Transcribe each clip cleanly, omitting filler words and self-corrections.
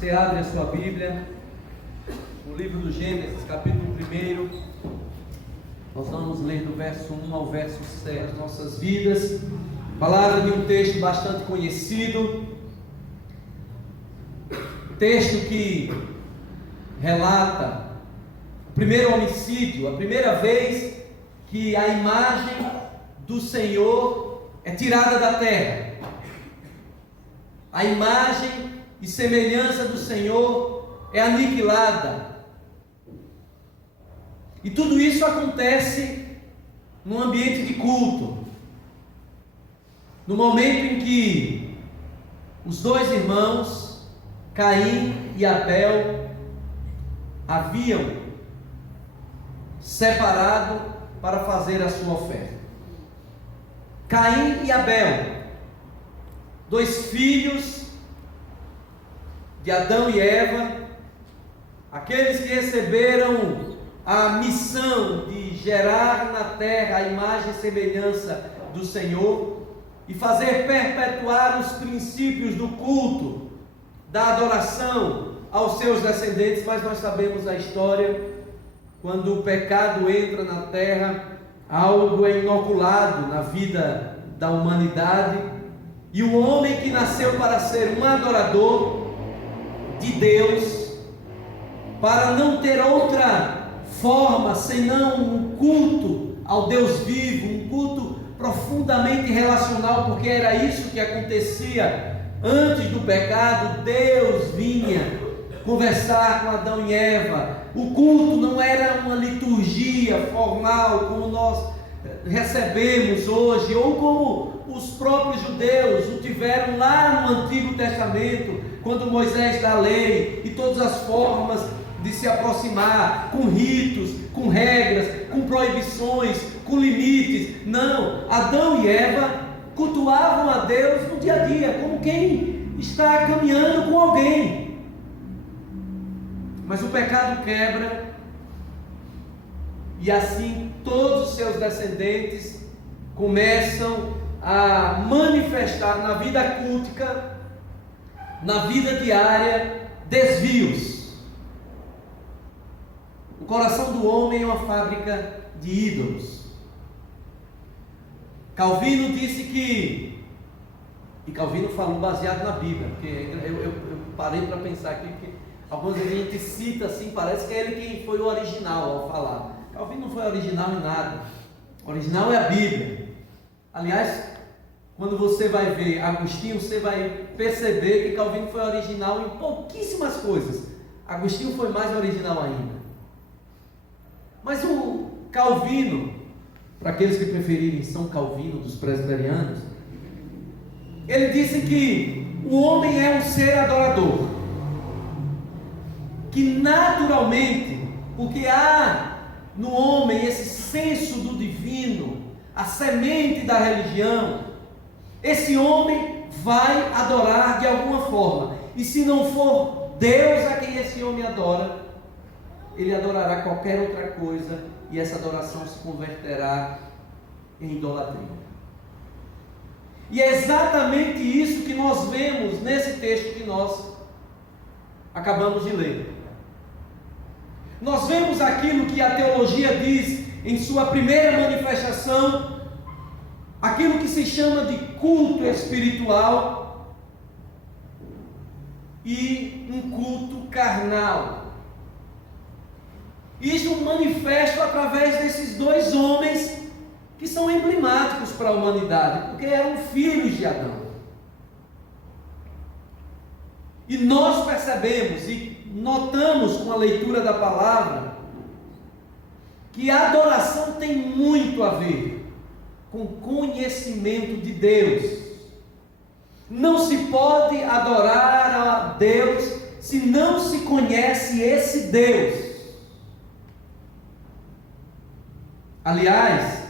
Você abre a sua Bíblia, no livro do Gênesis, capítulo 1. Nós vamos ler do verso 1 ao verso 7 das nossas vidas. Palavra de um texto bastante conhecido, texto que relata o primeiro homicídio, a primeira vez que a imagem do Senhor é tirada da terra. A imagem e semelhança do Senhor é aniquilada. E tudo isso acontece num ambiente de culto. No momento em que os dois irmãos, Caim e Abel, haviam separado para fazer a sua oferta. Caim e Abel, dois filhos de Adão e Eva, aqueles que receberam a missão de gerar na terra a imagem e semelhança do Senhor e fazer perpetuar os princípios do culto, da adoração aos seus descendentes. Mas nós sabemos a história: quando o pecado entra na terra, algo é inoculado na vida da humanidade, e o homem que nasceu para ser um adorador de Deus, para não ter outra forma senão um culto ao Deus vivo, um culto profundamente relacional, porque era isso que acontecia antes do pecado. Deus vinha conversar com Adão e Eva. O culto não era uma liturgia formal como nós recebemos hoje, ou como os próprios judeus o tiveram lá no Antigo Testamento, quando Moisés dá a lei e todas as formas de se aproximar, com ritos, com regras, com proibições, com limites. Não, Adão e Eva cultuavam a Deus no dia a dia, como quem está caminhando com alguém. Mas o pecado quebra, e assim todos os seus descendentes começam a manifestar na vida cultica, na vida diária, desvios. O coração do homem é uma fábrica de ídolos. Calvino disse que, e Calvino falou baseado na Bíblia, porque eu parei para pensar aqui, porque algumas vezes a gente cita assim, parece que é ele quem foi o original ao falar. Calvino não foi original em nada. O original é a Bíblia. Aliás, quando você vai ver Agostinho, você vai perceber que Calvino foi original em pouquíssimas coisas. Agostinho foi mais original ainda. Mas o Calvino, para aqueles que preferirem São Calvino dos presbiterianos, ele disse que o homem é um ser adorador, que naturalmente, porque há no homem esse senso do divino, a semente da religião, esse homem vai adorar de alguma forma. E se não for Deus a quem esse homem adora, ele adorará qualquer outra coisa, e essa adoração se converterá em idolatria. E é exatamente isso que nós vemos nesse texto que nós acabamos de ler. Nós vemos aquilo que a teologia diz em sua primeira manifestação, aquilo que se chama de culto espiritual e um culto carnal. Isso manifesta através desses dois homens que são emblemáticos para a humanidade, porque eram filhos de Adão. E nós percebemos e notamos com a leitura da palavra que a adoração tem muito a ver com conhecimento de Deus. Não se pode adorar a Deus se não se conhece esse Deus. Aliás,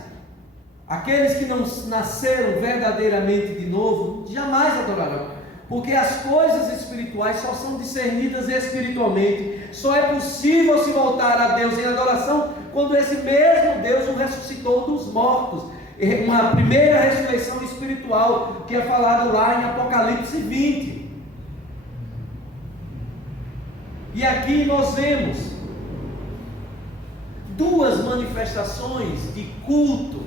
aqueles que não nasceram verdadeiramente de novo jamais adorarão, porque as coisas espirituais só são discernidas espiritualmente. Só é possível se voltar a Deus em adoração quando esse mesmo Deus o ressuscitou dos mortos. Uma primeira ressurreição espiritual que é falado lá em Apocalipse 20. E aqui nós vemos duas manifestações de culto,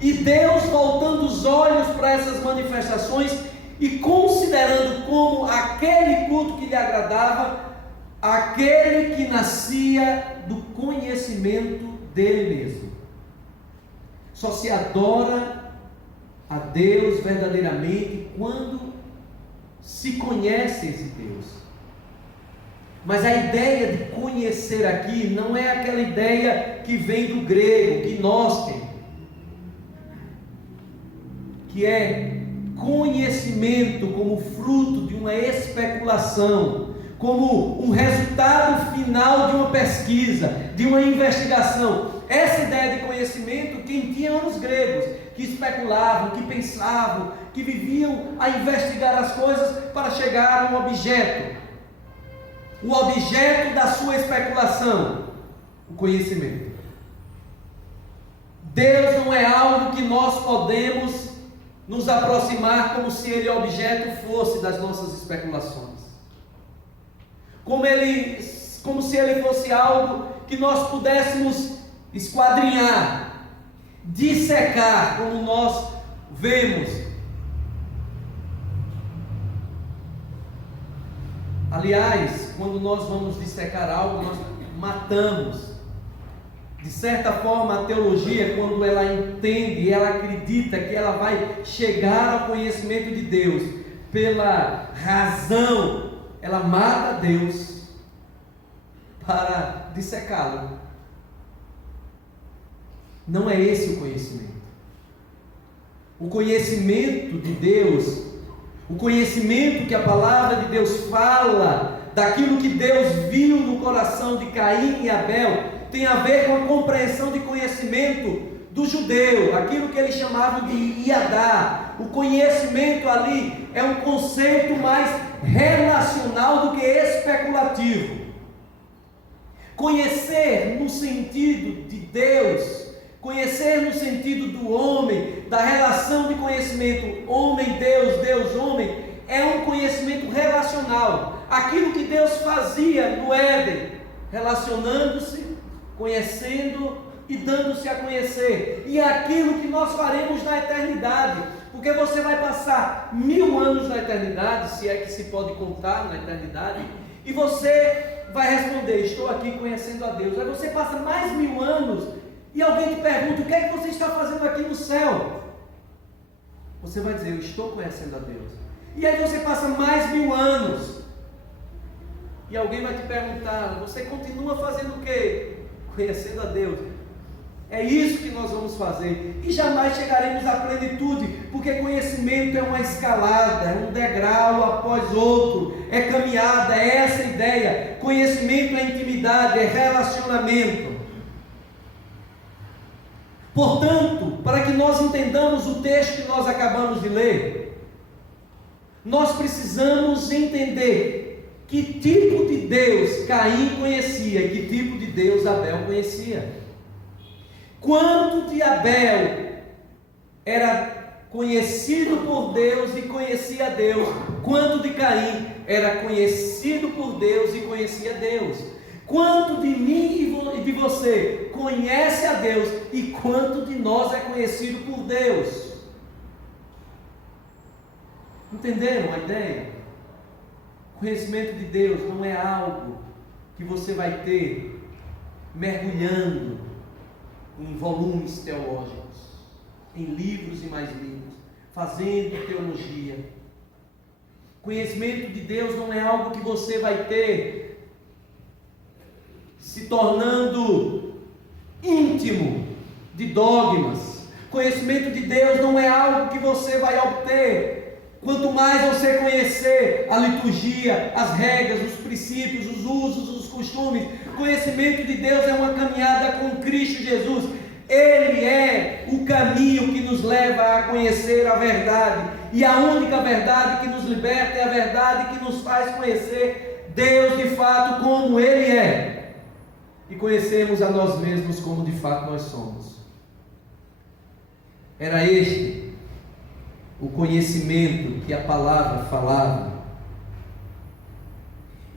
e Deus voltando os olhos para essas manifestações e considerando como aquele culto que lhe agradava, aquele que nascia do conhecimento dele mesmo. Só se adora a Deus verdadeiramente quando se conhece esse Deus. Mas a ideia de conhecer aqui não é aquela ideia que vem do grego, que nós temos, que é conhecimento como fruto de uma especulação, como um resultado final de uma pesquisa, de uma investigação. Essa ideia de conhecimento quem tinha eram os gregos, que especulavam, que pensavam, que viviam a investigar as coisas para chegar a um objeto. O objeto da sua especulação, o conhecimento. Deus não é algo que nós podemos nos aproximar como se ele objeto fosse das nossas especulações. Como se ele fosse algo que nós pudéssemos esquadrinhar, dissecar, como nós vemos. Aliás, quando nós vamos dissecar algo, nós matamos. De certa forma, a teologia, quando ela entende, ela acredita que ela vai chegar ao conhecimento de Deus pela razão, ela mata Deus para dissecá-lo. Não é esse o conhecimento. O conhecimento de Deus, o conhecimento que a palavra de Deus fala, daquilo que Deus viu no coração de Caim e Abel, tem a ver com a compreensão de conhecimento do judeu, aquilo que eles chamavam de Iadá. O conhecimento ali é um conceito mais relacional do que especulativo. Conhecer no sentido de Deus, conhecer no sentido do homem, da relação de conhecimento homem-Deus, Deus-homem, é um conhecimento relacional. Aquilo que Deus fazia no Éden, relacionando-se, conhecendo e dando-se a conhecer, e aquilo que nós faremos na eternidade, porque você vai passar 1000 anos na eternidade, se é que se pode contar na eternidade, e você vai responder: estou aqui conhecendo a Deus. Aí você passa mais 1000 anos e alguém te pergunta: o que é que você está fazendo aqui no céu? Você vai dizer: eu estou conhecendo a Deus. E aí você passa mais 1000 anos e alguém vai te perguntar: você continua fazendo o quê? Conhecendo a Deus. É isso que nós vamos fazer, e jamais chegaremos à plenitude, porque conhecimento é uma escalada, é um degrau após outro, é caminhada, é essa a ideia. Conhecimento é intimidade, é relacionamento. Portanto, para que nós entendamos o texto que nós acabamos de ler, nós precisamos entender que tipo de Deus Caim conhecia e que tipo de Deus Abel conhecia. Quanto de Abel era conhecido por Deus e conhecia Deus, quanto de Caim era conhecido por Deus e conhecia Deus. Quanto de mim e de você conhece a Deus e quanto de nós é conhecido por Deus. Entenderam a ideia? O conhecimento de Deus não é algo que você vai ter mergulhando em volumes teológicos, em livros e mais livros, fazendo teologia. Conhecimento de Deus não é algo que você vai ter se tornando íntimo de dogmas. Conhecimento de Deus não é algo que você vai obter quanto mais você conhecer a liturgia, as regras, os princípios, os usos, os costumes. Conhecimento de Deus é uma caminhada com Cristo Jesus. Ele é o caminho que nos leva a conhecer a verdade, e a única verdade que nos liberta é a verdade que nos faz conhecer Deus de fato como Ele é, e conhecemos a nós mesmos como de fato nós somos. Era este o conhecimento que a palavra falava.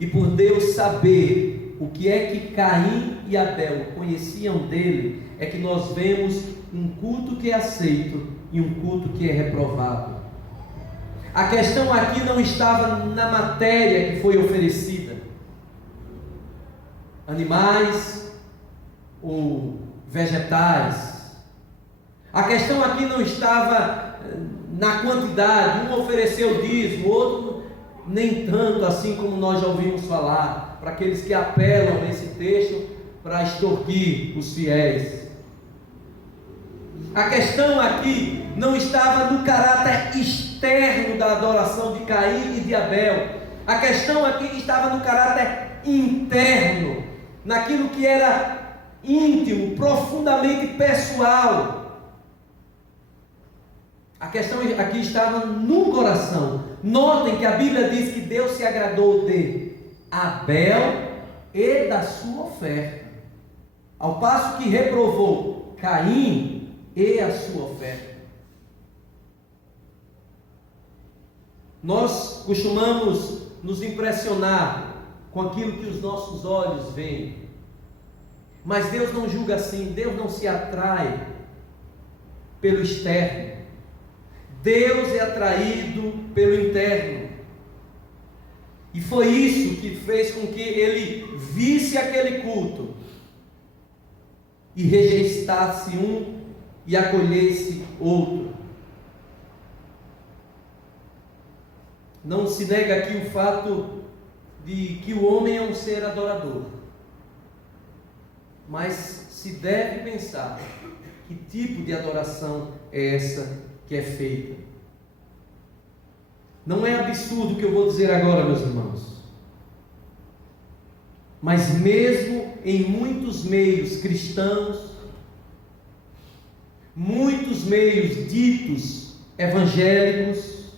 E por Deus saber o que é que Caim e Abel conheciam dele, é que nós vemos um culto que é aceito e um culto que é reprovado. A questão aqui não estava na matéria que foi oferecida, animais ou vegetais. A questão aqui não estava na quantidade, um ofereceu dízimo, outro nem tanto, assim como nós já ouvimos falar, para aqueles que apelam nesse texto para extorquir os fiéis. A questão aqui não estava no caráter externo da adoração de Caim e de Abel. A questão aqui estava no caráter interno, naquilo que era íntimo, profundamente pessoal. A questão aqui estava no coração. Notem que a Bíblia diz que Deus se agradou de Abel e da sua oferta, ao passo que reprovou Caim e a sua oferta. Nós costumamos nos impressionar com aquilo que os nossos olhos veem, mas Deus não julga assim. Deus não se atrai pelo externo. Deus é atraído pelo interno. E foi isso que fez com que ele visse aquele culto e rejeitasse um e acolhesse outro. Não se nega aqui o fato de que o homem é um ser adorador, mas se deve pensar que tipo de adoração é essa que é feita. Não é absurdo o que eu vou dizer agora, meus irmãos, mas mesmo em muitos meios cristãos, muitos meios ditos evangélicos,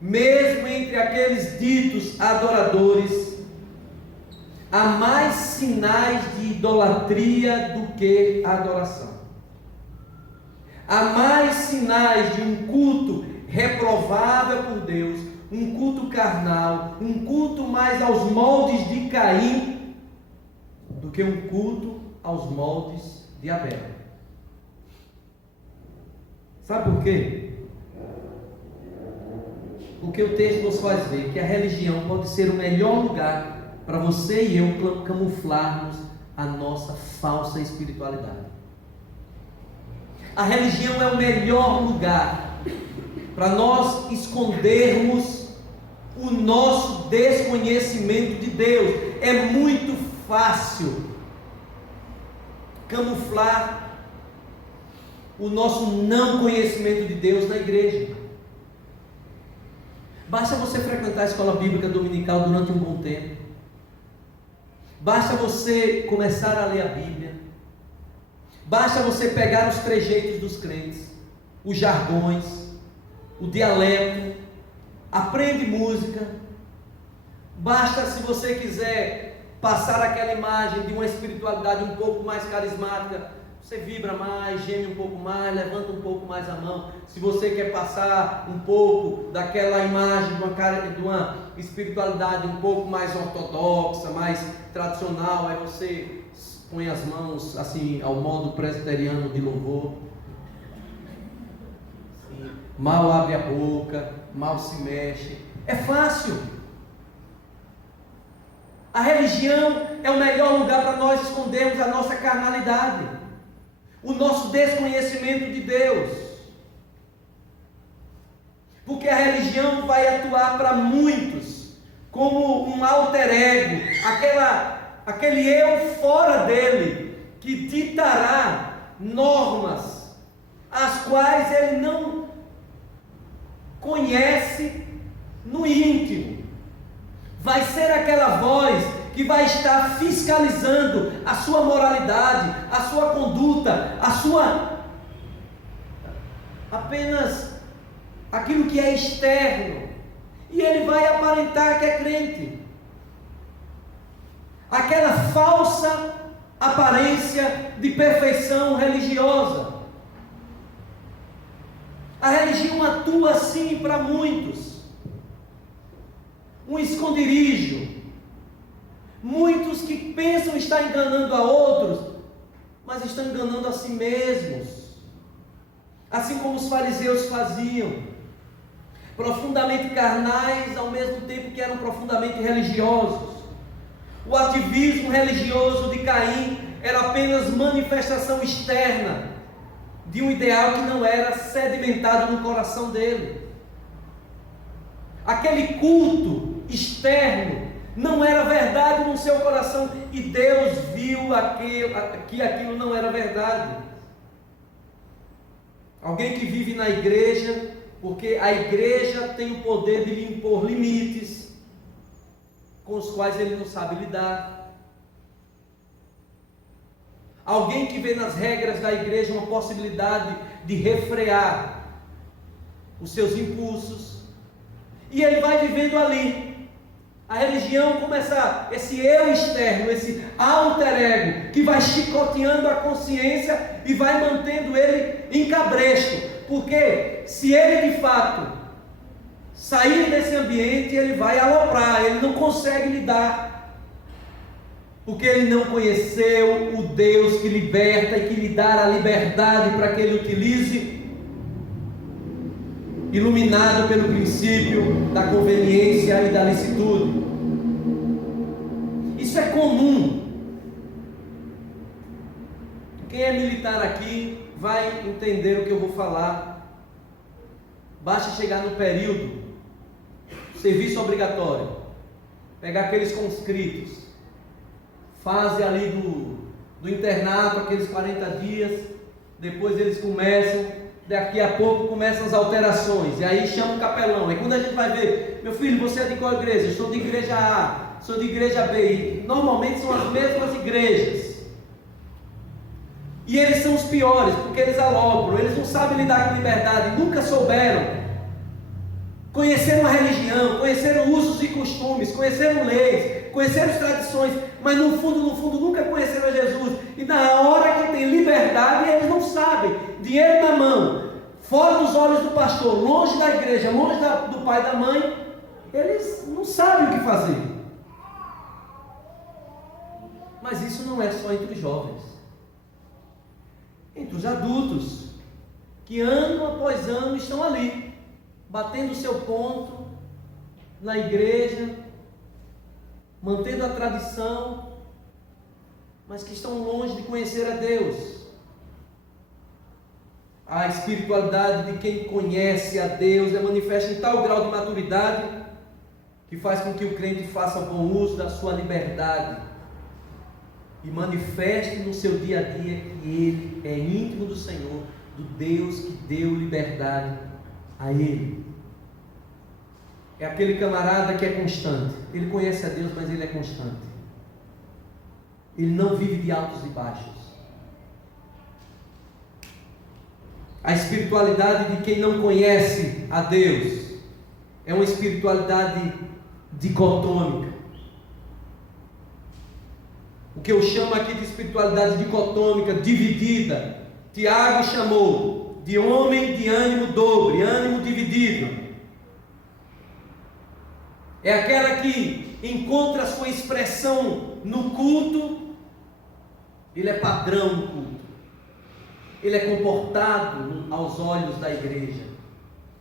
mesmo entre aqueles ditos adoradores, há mais sinais de idolatria do que adoração. Há mais sinais de um culto reprovável por Deus, um culto carnal, um culto mais aos moldes de Caim, do que um culto aos moldes de Abel. Sabe por quê? Porque o texto nos faz ver que a religião pode ser o melhor lugar para você e eu camuflarmos a nossa falsa espiritualidade. A religião é o melhor lugar para nós escondermos o nosso desconhecimento de Deus. É muito fácil camuflar o nosso não conhecimento de Deus na igreja. Basta você frequentar a escola bíblica dominical durante um bom tempo. Basta você começar a ler a Bíblia. Basta você pegar os trejeitos dos crentes, os jargões, o dialeto, aprende música. Basta, se você quiser passar aquela imagem de uma espiritualidade um pouco mais carismática, você vibra mais, geme um pouco mais, levanta um pouco mais a mão. Se você quer passar um pouco daquela imagem de uma espiritualidade um pouco mais ortodoxa, mais tradicional, aí você põe as mãos assim ao modo presbiteriano de louvor. Sim. Mal abre a boca, mal se mexe. É fácil. A religião é o melhor lugar para nós escondermos a nossa carnalidade, o nosso desconhecimento de Deus. Porque a religião vai atuar para muitos como um alter ego, aquele eu fora dele, que ditará normas as quais ele não conhece no íntimo. Vai ser aquela voz que vai estar fiscalizando a sua moralidade, a sua conduta, apenas aquilo que é externo, e ele vai aparentar que é crente. Aquela falsa aparência de perfeição religiosa. A religião atua assim para muitos. um esconderijo. Muitos que pensam estar enganando a outros, mas estão enganando a si mesmos. Assim como os fariseus faziam, profundamente carnais, ao mesmo tempo que eram profundamente religiosos. O ativismo religioso de Caim era apenas manifestação externa de um ideal que não era sedimentado no coração dele. Aquele culto externo não era verdade no seu coração, e Deus viu que aquilo não era verdade. Alguém que vive na igreja, porque a igreja tem o poder de lhe impor limites com os quais ele não sabe lidar. Alguém que vê nas regras da igreja uma possibilidade de refrear os seus impulsos, e ele vai vivendo ali. A religião começa esse eu externo, esse alter ego, que vai chicoteando a consciência e vai mantendo ele em cabresto, porque se ele de fato sair desse ambiente, ele vai aloprar, ele não consegue lidar, porque ele não conheceu o Deus que liberta e que lhe dá a liberdade para que ele utilize, iluminado pelo princípio da conveniência e da licitude. Isso é comum. Quem é militar aqui vai entender o que eu vou falar. Basta chegar no período, serviço obrigatório, pegar aqueles conscritos, fase ali do internato, aqueles 40 dias, depois eles começam. Daqui a pouco começam as alterações, e aí chama o capelão. E quando a gente vai ver, meu filho, você é de qual igreja? Eu sou de igreja A, sou de igreja B. E normalmente são as mesmas igrejas. E eles são os piores, porque eles alopram, eles não sabem lidar com liberdade, nunca souberam. Conheceram a religião, conheceram usos e costumes, conheceram leis, conheceram tradições, mas no fundo nunca conheceram a Jesus. E na hora que tem liberdade, eles não sabem. Dinheiro na mão, fora dos olhos do pastor, longe da igreja, longe do pai e da mãe, eles não sabem o que fazer. Mas isso não é só entre os jovens, entre os adultos, que ano após ano estão ali, batendo o seu ponto na igreja, mantendo a tradição, mas que estão longe de conhecer a Deus. A espiritualidade de quem conhece a Deus é manifesta em tal grau de maturidade que faz com que o crente faça bom uso da sua liberdade e manifeste no seu dia a dia que ele é íntimo do Senhor, do Deus que deu liberdade a ele. É aquele camarada que é constante. Ele conhece a Deus, mas ele é constante. Ele não vive de altos e baixos. A espiritualidade de quem não conhece a Deus é uma espiritualidade dicotômica. O que eu chamo aqui de espiritualidade dicotômica, dividida, Tiago chamou de homem de ânimo dobre, ânimo dividido. É aquela que encontra sua expressão no culto. Ele é padrão no culto. Ele é comportado aos olhos da igreja.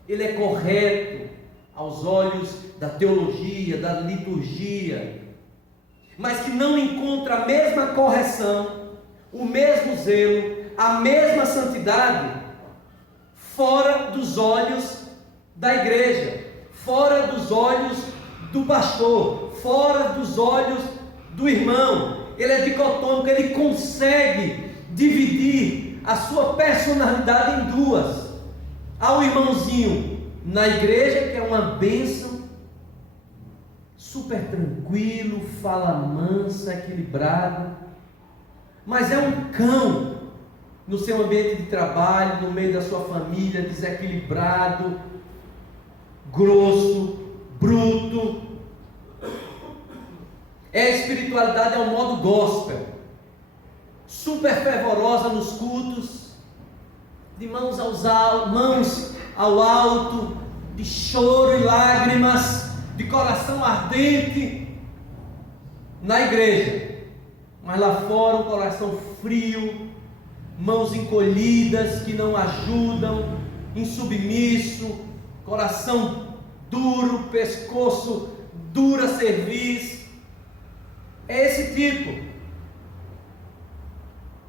Ele é correto aos olhos da teologia, da liturgia. Mas que não encontra a mesma correção, o mesmo zelo, a mesma santidade fora dos olhos da igreja, fora dos olhos do pastor, fora dos olhos do irmão. Ele é dicotômico, ele consegue dividir a sua personalidade em duas. Há o irmãozinho na igreja, que é uma bênção, super tranquilo, fala mansa, equilibrado, mas é um cão no seu ambiente de trabalho, no meio da sua família, desequilibrado, grosso, bruto. A espiritualidade ao modo gospel, super fervorosa nos cultos, de mãos ao alto, de choro e lágrimas, de de coração ardente na igreja, mas lá fora um coração frio, mãos encolhidas que não ajudam, insubmisso, coração duro, pescoço duro a cerviz. É esse tipo.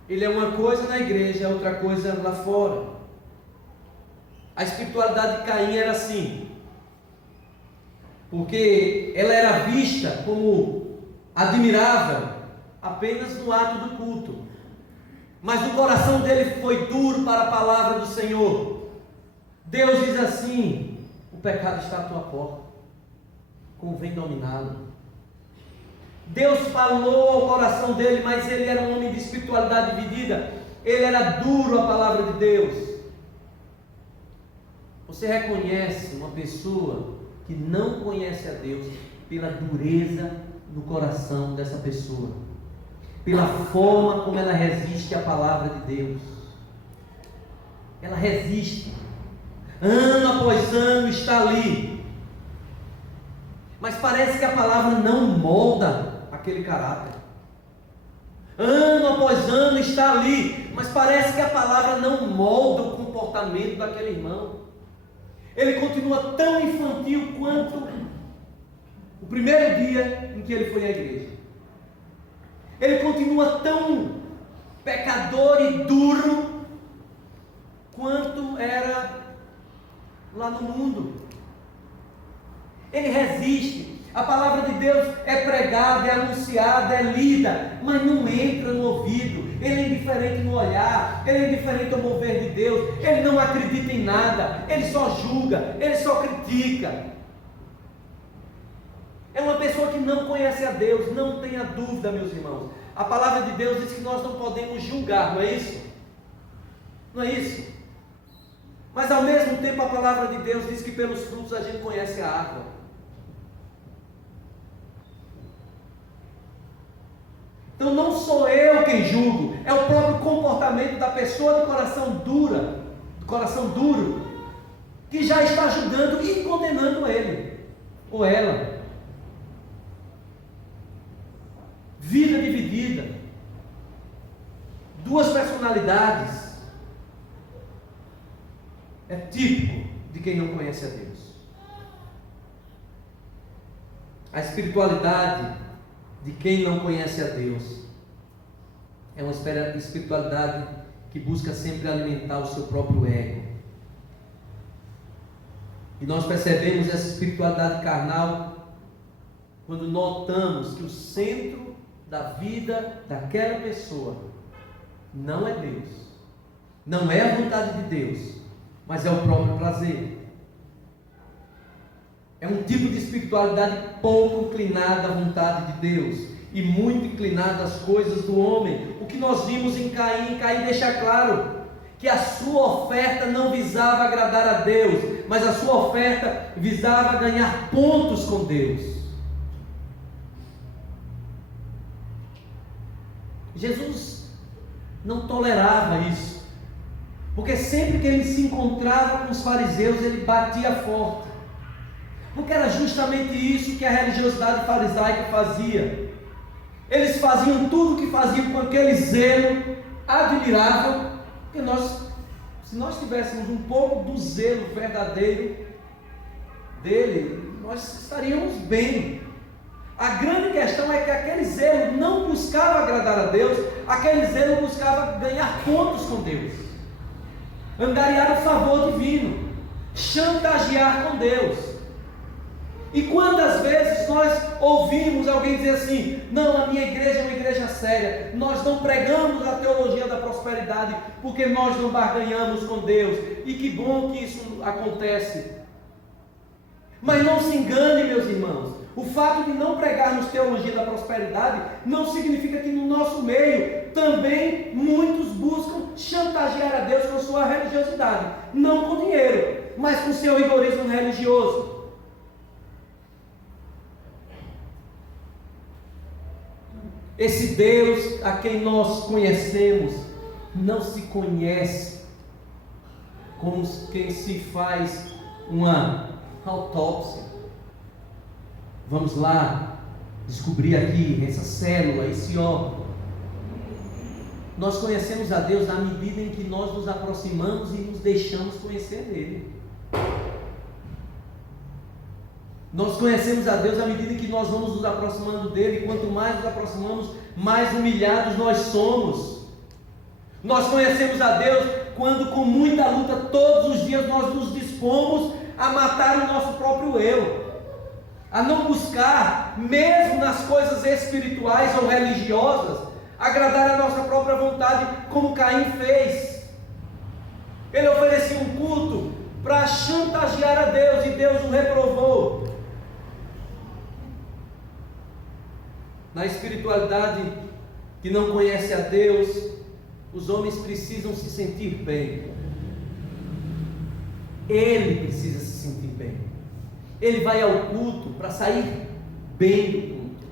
Ele é uma coisa na igreja, é outra coisa lá fora. A espiritualidade de Caim era assim, porque ela era vista como admirável apenas no ato do culto, mas o coração dele foi duro para a palavra do Senhor. Deus diz assim: o pecado está à tua porta, convém dominá-lo. Deus falou ao coração dele, mas ele era um homem de espiritualidade dividida, ele era duro à palavra de Deus. Você reconhece uma pessoa que não conhece a Deus pela dureza no coração dessa pessoa, pela forma como ela resiste à palavra de Deus. Ela resiste, ano após ano está ali, mas parece que a palavra não molda aquele caráter. Ano após ano está ali, mas parece que a palavra não molda o comportamento daquele irmão. Ele continua tão infantil quanto o primeiro dia em que ele foi à igreja. Ele continua tão pecador e duro quanto era lá no mundo. Ele resiste. A palavra de Deus é pregada, é anunciada, é lida, mas não entra no ouvido. Ele é indiferente no olhar, ele é indiferente ao mover de Deus, ele não acredita em nada, ele só julga, ele só critica. É uma pessoa que não conhece a Deus. Não tenha dúvida, meus irmãos, a palavra de Deus diz que nós não podemos julgar, não é isso? Não é isso? Mas ao mesmo tempo a palavra de Deus diz que pelos frutos a gente conhece a árvore. Então não sou eu quem julgo, é o próprio comportamento da pessoa de coração duro, que já está julgando e condenando ele ou ela. Vida dividida, duas personalidades, é típico de quem não conhece a Deus. A espiritualidade de quem não conhece a Deus é uma espiritualidade que busca sempre alimentar o seu próprio ego. E nós percebemos essa espiritualidade carnal quando notamos que o centro da vida daquela pessoa não é Deus, não é a vontade de Deus, mas é o próprio prazer. É um tipo de espiritualidade pouco inclinada à vontade de Deus e muito inclinada às coisas do homem. O que nós vimos em Caim deixa claro que a sua oferta não visava agradar a Deus, mas a sua oferta visava ganhar pontos com Deus. Jesus não tolerava isso, porque sempre que ele se encontrava com os fariseus, ele batia forte. Porque era justamente isso que a religiosidade farisaica fazia. Eles faziam tudo o que faziam com aquele zelo admirável, porque se nós tivéssemos um pouco do zelo verdadeiro dele, nós estaríamos bem. A grande questão é que aquele zelo não buscava agradar a Deus, aquele zelo buscava ganhar pontos com Deus, angariar o favor divino, chantagear com Deus. E quantas vezes nós ouvimos alguém dizer assim: não, a minha igreja é uma igreja séria, nós não pregamos a teologia da prosperidade porque nós não barganhamos com Deus. E que bom que isso acontece. Mas não se engane, meus irmãos, o fato de não pregarmos teologia da prosperidade não significa que no nosso meio também muitos buscam chantagear a Deus com sua religiosidade, não com dinheiro, mas com seu rigorismo religioso. Esse Deus a quem nós conhecemos não se conhece como quem se faz uma autópsia. Vamos lá descobrir aqui, essa célula, esse órgão. Nós conhecemos a Deus na medida em que nós nos aproximamos e nos deixamos conhecer dele. Nós conhecemos a Deus à medida em que nós vamos nos aproximando dele, e quanto mais nos aproximamos, mais humilhados nós somos. Nós conhecemos a Deus quando, com muita luta, todos os dias nós nos dispomos a matar o nosso próprio eu, a não buscar, mesmo nas coisas espirituais ou religiosas, agradar a nossa própria vontade, como Caim fez. Ele oferecia um culto para chantagear a Deus, e Deus o reprovou. Na espiritualidade que não conhece a Deus, os homens precisam se sentir bem. Ele precisa se sentir bem. Ele vai ao culto para sair bem do culto.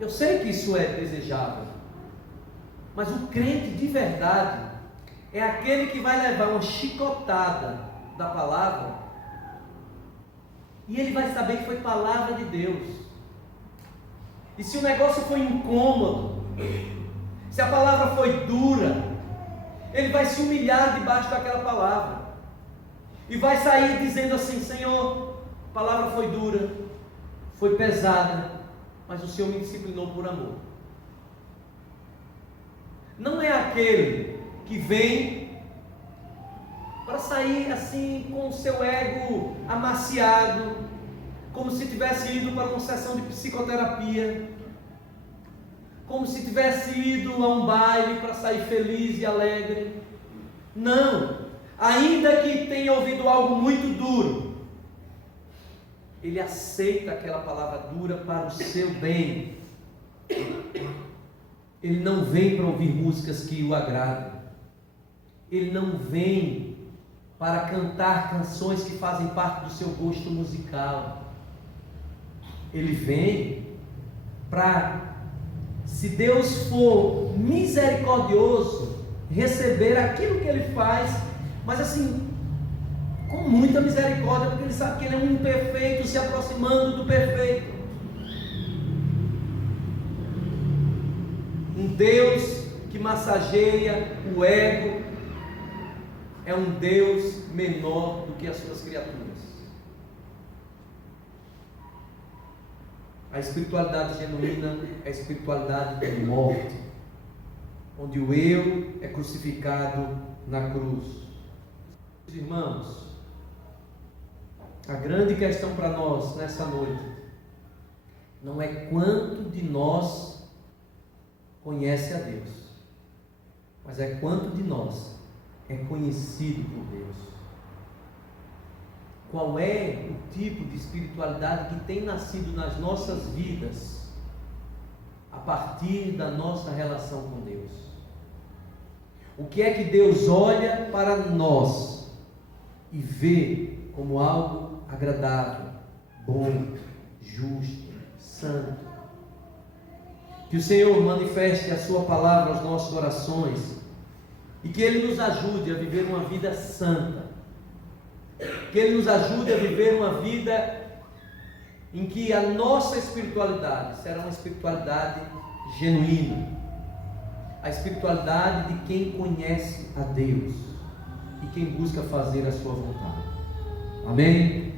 Eu sei que isso é desejável, mas o crente de verdade é aquele que vai levar uma chicotada da palavra e ele vai saber que foi palavra de Deus. E se o negócio foi incômodo, se a palavra foi dura, ele vai se humilhar debaixo daquela palavra e vai sair dizendo assim: Senhor, a palavra foi dura, foi pesada, mas o Senhor me disciplinou por amor. Não é aquele que vem para sair assim com o seu ego amaciado, como se tivesse ido para uma sessão de psicoterapia, como se tivesse ido a um baile para sair feliz e alegre. Não, ainda que tenha ouvido algo muito duro, ele aceita aquela palavra dura para o seu bem. Ele não vem para ouvir músicas que o agradam, ele não vem para cantar canções que fazem parte do seu gosto musical. Ele vem para, se Deus for misericordioso, receber aquilo que ele faz, mas assim, com muita misericórdia, porque ele sabe que ele é um imperfeito se aproximando do perfeito. Um Deus que massageia o ego é um Deus menor do que as suas criaturas. A espiritualidade genuína é a espiritualidade de morte, onde o eu é crucificado na cruz. Irmãos, a grande questão para nós nessa noite não é quanto de nós conhece a Deus, mas é quanto de nós é conhecido por Deus. Qual é o tipo de espiritualidade que tem nascido nas nossas vidas a partir da nossa relação com Deus? O que é que Deus olha para nós e vê como algo agradável, bom, justo, santo? Que o Senhor manifeste a sua palavra aos nossos corações e que Ele nos ajude a viver uma vida santa. Que Ele nos ajude a viver uma vida em que a nossa espiritualidade será uma espiritualidade genuína, a espiritualidade de quem conhece a Deus e quem busca fazer a sua vontade. Amém?